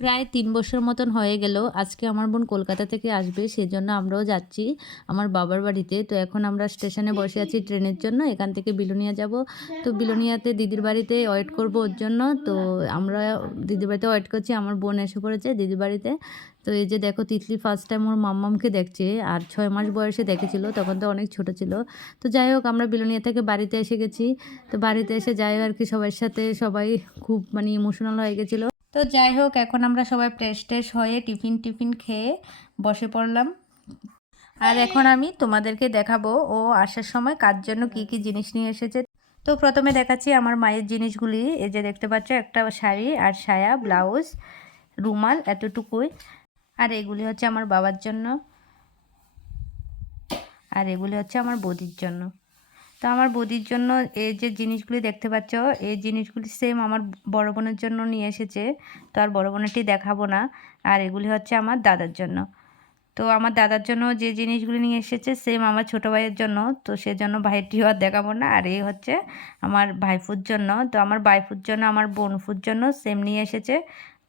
প্রায় ৩ বছর মতন হয়ে গেল। আজকে আমার বোন কলকাতা থেকে আসবে, সেজন্য আমরাও যাচ্ছি আমার বাবার বাড়িতে। তো এখন আমরা স্টেশনে বসে আছি ট্রেনের জন্য। এখান থেকে বিলোনিয়া যাব। তো বিলোনিয়াতে দিদির বাড়িতে ওয়েট করব ওর জন্য। তো আমরা দিদির বাড়িতে ওয়েট করছি। আমার বোন এসে পড়েছে দিদির বাড়িতে। তো এই যে দেখো তিতলি ফার্স্ট টাইম ওর মাম্মামকে দেখছে। আর ৬ মাস বয়সে দেখেছিল, তখন তো অনেক ছোট ছিল। তো যাই হোক, আমরা বিলোনিয়া থেকে বাড়িতে এসে গেছি। তো বাড়িতে এসে যাই আর কি, সবার সাথে সবাই খুব মানে ইমোশনাল হয়ে গেছিলো। তো যাই হোক, এখন আমরা সবাই ফ্রেশ ট্রেশ হয়ে টিফিন খেয়ে বসে পড়লাম। আর এখন আমি তোমাদেরকে দেখাবো ও আসার সময় কার জন্য কি কি জিনিস নিয়ে এসেছে। তো প্রথমে দেখাচ্ছি আমার মায়ের জিনিসগুলি। এই যে দেখতে পাচ্ছ, একটা শাড়ি আর সায়া, ব্লাউজ, রুমাল, এতটুকুই। আর এগুলি হচ্ছে আমার বাবার জন্য, আর এগুলি হচ্ছে আমার বৌদির জন্য। তো আমার বৌদির জন্য এই যে জিনিসগুলি দেখতে পাচ্ছ, এই জিনিসগুলি সেম আমার বড় বোনের জন্য নিয়ে এসেছে। তো আর বড় বোনেরটি দেখাবো না। আর এগুলি হচ্ছে আমার দাদার জন্য। তো আমার দাদার জন্য যে জিনিসগুলি নিয়ে এসেছে সেম আমার ছোটো ভাইয়ের জন্য, তো সেজন্য ভাইয়েরটিও আর দেখাবো না। আর এই হচ্ছে আমার ভাইফুর জন্য। তো আমার ভাইফুর জন্য, আমার বোনফুর জন্য সেম নিয়ে এসেছে।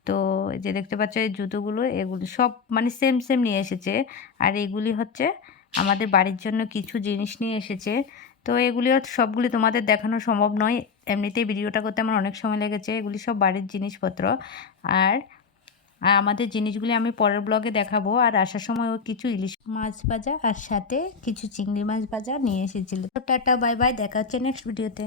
তো এই যে দেখতে পাচ্ছ এই জুতোগুলো, এগুলি সব মানে সেম সেম নিয়ে এসেছে। আর এগুলি হচ্ছে আমাদের বাড়ির জন্য কিছু জিনিস নিয়ে এসেছে। তো এগুলিও সবগুলি তোমাদের দেখানো সম্ভব নয়, এমনিতেই ভিডিওটা করতে আমার অনেক সময় লেগেছে। এগুলি সব বাড়ির জিনিসপত্র। আর আমাদের জিনিসগুলি আমি পরের ব্লগে দেখাবো। আর আসার সময় ও কিছু ইলিশ মাছ ভাজা আর সাথে কিছু চিংড়ি মাছ ভাজা নিয়ে এসেছিল। তো টাটা বাই বাই, দেখা হচ্ছে নেক্সট ভিডিওতে।